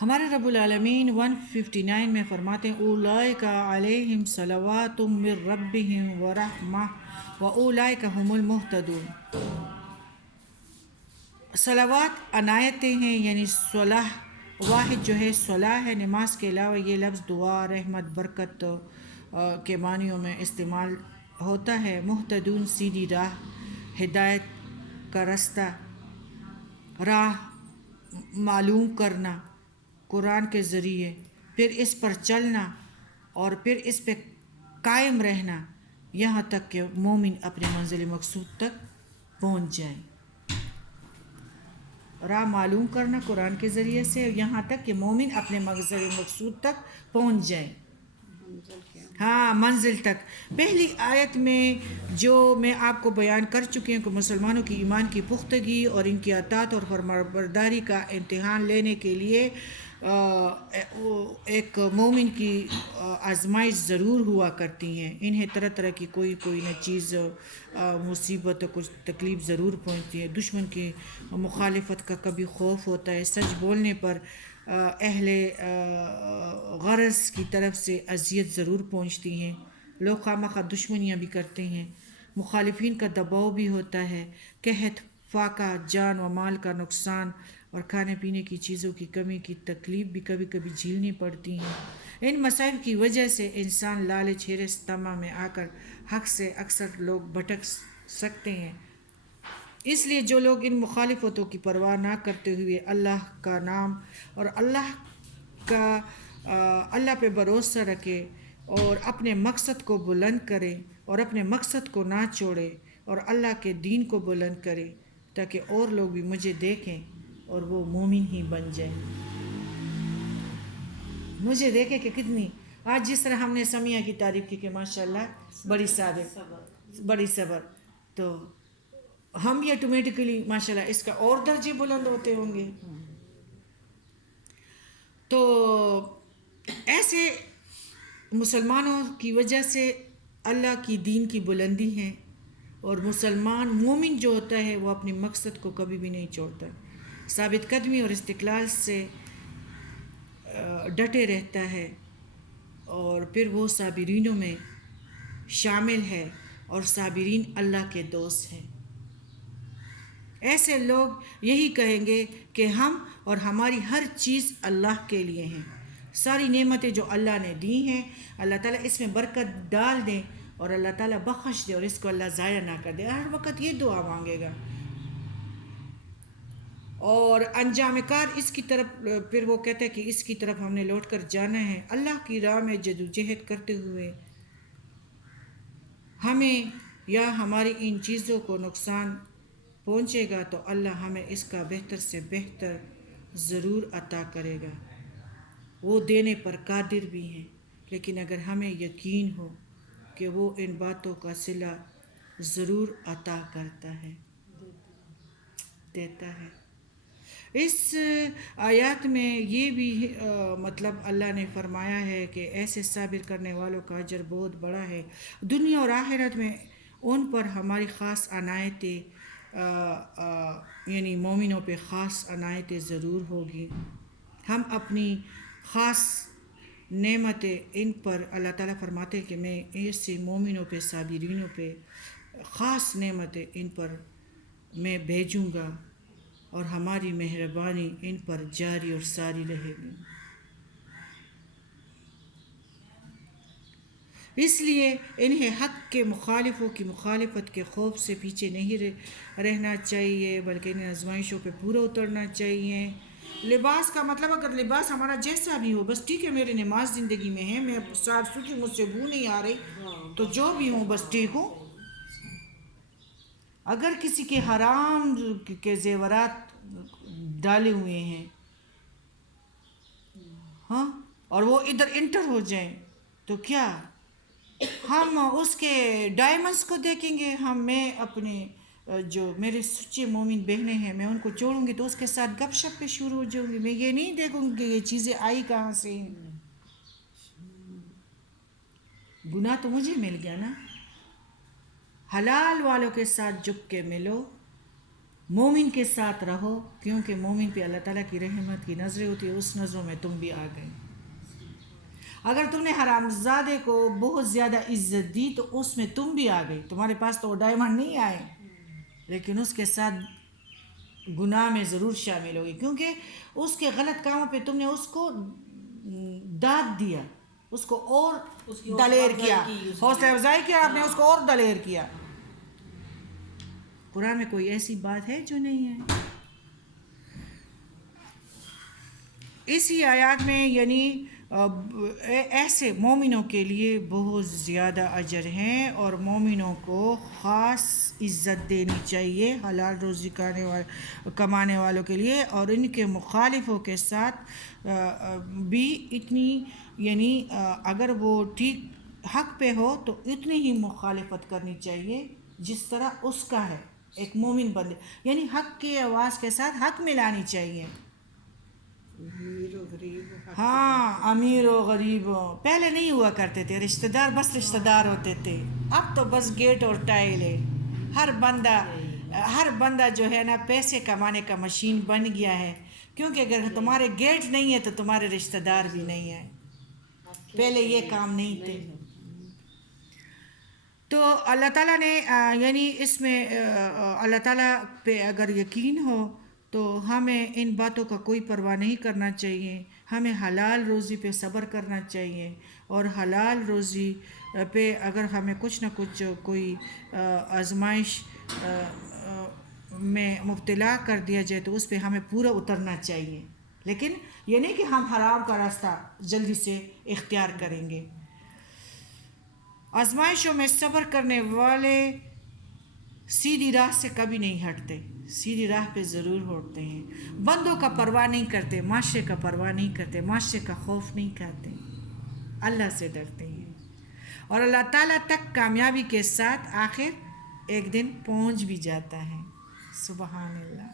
ہمارے رب العالمین 159 میں فرماتے ہیں اولئک علیہم صلوات من ربہم ورحمہ واولئک هم المہتدون۔ صلوات عنایتیں ہیں، یعنی صلاح، واحد جو ہے صلاح ہے، نماز کے علاوہ یہ لفظ دعا، رحمت، برکت کے معنیوں میں استعمال ہوتا ہے۔ مہتدون سیدھی راہ، ہدایت کا رستہ، راہ معلوم کرنا قرآن کے ذریعے، پھر اس پر چلنا اور پھر اس پہ قائم رہنا یہاں تک کہ مومن اپنے منزل مقصود تک پہنچ جائے۔ راہ معلوم کرنا قرآن کے ذریعے سے یہاں تک کہ مومن اپنے منزل مقصود تک پہنچ جائے۔ ہاں، منزل تک۔ پہلی آیت میں جو میں آپ کو بیان کر چکی ہوں کہ مسلمانوں کی ایمان کی پختگی اور ان کی اطاعت اور فرمانبرداری کا امتحان لینے کے لیے ایک مومن کی آزمائش ضرور ہوا کرتی ہیں۔ انہیں طرح طرح کی کوئی نہ چیز مصیبت اور کچھ تکلیف ضرور پہنچتی ہے۔ دشمن کی مخالفت کا کبھی خوف ہوتا ہے، سچ بولنے پر اہل غرض کی طرف سے اذیت ضرور پہنچتی ہیں، لوگ خواہ دشمنیاں بھی کرتے ہیں، مخالفین کا دباؤ بھی ہوتا ہے، قحط، فاقہ، جان و مال کا نقصان اور کھانے پینے کی چیزوں کی کمی کی تکلیف بھی کبھی کبھی جھیلنی پڑتی ہیں۔ ان مسائل کی وجہ سے انسان لالچ، حرص، طمع میں آ کر حق سے اکثر لوگ بھٹک سکتے ہیں۔ اس لیے جو لوگ ان مخالفتوں کی پرواہ نہ کرتے ہوئے اللہ کا نام اور اللہ پہ بھروسہ رکھے اور اپنے مقصد کو بلند کرے اور اپنے مقصد کو نہ چھوڑے اور اللہ کے دین کو بلند کرے تاکہ اور لوگ بھی مجھے دیکھیں اور وہ مومن ہی بن جائیں۔ مجھے دیکھیں کہ کتنی آج جس طرح ہم نے سمیہ کی تعریف کی کہ ماشاءاللہ بڑی صابر، بڑی صبر، تو ہم بھی آٹومیٹکلی ماشاءاللہ اس کا اور درجے بلند ہوتے ہوں گے۔ تو ایسے مسلمانوں کی وجہ سے اللہ کی دین کی بلندی ہے، اور مسلمان مومن جو ہوتا ہے وہ اپنے مقصد کو کبھی بھی نہیں چھوڑتا، ثابت قدمی اور استقلال سے ڈٹے رہتا ہے، اور پھر وہ صابرینوں میں شامل ہے، اور صابرین اللہ کے دوست ہیں۔ ایسے لوگ یہی کہیں گے کہ ہم اور ہماری ہر چیز اللہ کے لیے ہیں، ساری نعمتیں جو اللہ نے دی ہیں اللہ تعالیٰ اس میں برکت ڈال دیں اور اللہ تعالیٰ بخش دے اور اس کو اللہ ضائع نہ کر دے، ہر وقت یہ دعا مانگے گا۔ اور انجام کار اس کی طرف پھر وہ کہتے ہیں کہ اس کی طرف ہم نے لوٹ کر جانا ہے، اللہ کی راہ میں جدوجہد کرتے ہوئے ہمیں یا ہماری ان چیزوں کو نقصان پہنچے گا تو اللہ ہمیں اس کا بہتر سے بہتر ضرور عطا کرے گا، وہ دینے پر قادر بھی ہیں۔ لیکن اگر ہمیں یقین ہو کہ وہ ان باتوں کا صلہ ضرور عطا کرتا ہے، دیتا ہے۔ اس آیات میں یہ بھی مطلب اللہ نے فرمایا ہے کہ ایسے صابر کرنے والوں کا اجر بہت بڑا ہے، دنیا اور آخرت میں ان پر ہماری خاص عنایتیں یعنی مومنوں پہ خاص عنایتیں ضرور ہوگی۔ ہم اپنی خاص نعمتیں ان پر اللہ تعالیٰ فرماتے ہیں کہ میں ایسے مومنوں پہ، صابرینوں پہ خاص نعمتیں ان پر میں بھیجوں گا اور ہماری مہربانی ان پر جاری اور ساری رہے گی۔ اس لیے انہیں حق کے مخالفوں کی مخالفت کے خوف سے پیچھے نہیں رہنا چاہیے، بلکہ انہیں آزمائشوں پہ پورا اترنا چاہیے۔ لباس کا مطلب اگر لباس ہمارا جیسا بھی ہو، بس ٹھیک ہے میری نماز زندگی میں ہے، میں صاف ستھری، مجھ سے بو نہیں آ رہی، تو جو بھی ہوں بس ٹھیک ہوں۔ اگر کسی کے حرام کے زیورات ڈالے ہوئے ہیں ہاں اور وہ ادھر انٹر ہو جائیں تو کیا ہم اس کے ڈائمنڈس کو دیکھیں گے؟ میں اپنے جو میرے سچے مومن بہنیں ہیں میں ان کو چھوڑوں گی تو اس کے ساتھ گپ شپ پہ شروع ہو جاؤں گی، میں یہ نہیں دیکھوں گی کہ یہ چیزیں آئی کہاں سے ہیں۔ گناہ تو مجھے مل گیا نا۔ حلال والوں کے ساتھ جھک کے ملو، مومن کے ساتھ رہو، کیونکہ مومن پہ اللہ تعالیٰ کی رحمت کی نظریں ہوتی ہے، اس نظروں میں تم بھی آ گئے۔ اگر تم نے حرام زادے کو بہت زیادہ عزت دی تو اس میں تم بھی آ گئی۔ تمہارے پاس تو وہ ڈائمنڈ نہیں آئے، لیکن اس کے ساتھ گناہ میں ضرور شامل ہوگی، کیونکہ اس کے غلط کاموں پہ تم نے اس کو داد دیا، اس کو اور دلیر کیا، حوصلہ افزائی کیا، آپ نے اس کو اور دلیر کیا۔ قرآن میں کوئی ایسی بات ہے جو نہیں ہے؟ اسی آیات میں یعنی ایسے مومنوں کے لیے بہت زیادہ اجر ہیں، اور مومنوں کو خاص عزت دینی چاہیے حلال روزی کمانے والوں کے لیے، اور ان کے مخالفوں کے ساتھ بھی اتنی یعنی اگر وہ ٹھیک حق پہ ہو تو اتنی ہی مخالفت کرنی چاہیے جس طرح اس کا ہے ایک مومن بندے، یعنی حق کی آواز کے ساتھ حق ملانی چاہیے۔ ہاں، امیر و غریب پہلے نہیں ہوا کرتے تھے، رشتہ دار بس رشتہ دار ہوتے تھے، اب تو بس گیٹ اور ٹائل ہے۔ ہر بندہ جو ہے نا پیسے کمانے کا مشین بن گیا ہے، کیونکہ اگر تمہارے گیٹ نہیں ہے تو تمہارے رشتہ دار بھی نہیں ہے، پہلے یہ کام نہیں تھے۔ تو اللہ تعالیٰ نے یعنی اس میں اللہ تعالیٰ پہ اگر یقین ہو تو ہمیں ان باتوں کا کوئی پرواہ نہیں کرنا چاہیے، ہمیں حلال روزی پہ صبر کرنا چاہیے، اور حلال روزی پہ اگر ہمیں کچھ نہ کچھ کوئی آزمائش میں مبتلا کر دیا جائے تو اس پہ ہمیں پورا اترنا چاہیے، لیکن یہ نہیں کہ ہم حرام کا راستہ جلدی سے اختیار کریں گے۔ آزمائشوں میں صبر کرنے والے سیدھی راہ سے کبھی نہیں ہٹتے، سیدھی راہ پہ ضرور ہوتے ہیں، بندوں کا پرواہ نہیں کرتے، معاشرے کا پرواہ نہیں کرتے، معاشرے کا خوف نہیں کرتے، اللہ سے ڈرتے ہیں، اور اللہ تعالیٰ تک کامیابی کے ساتھ آخر ایک دن پہنچ بھی جاتا ہے۔ سبحان اللہ۔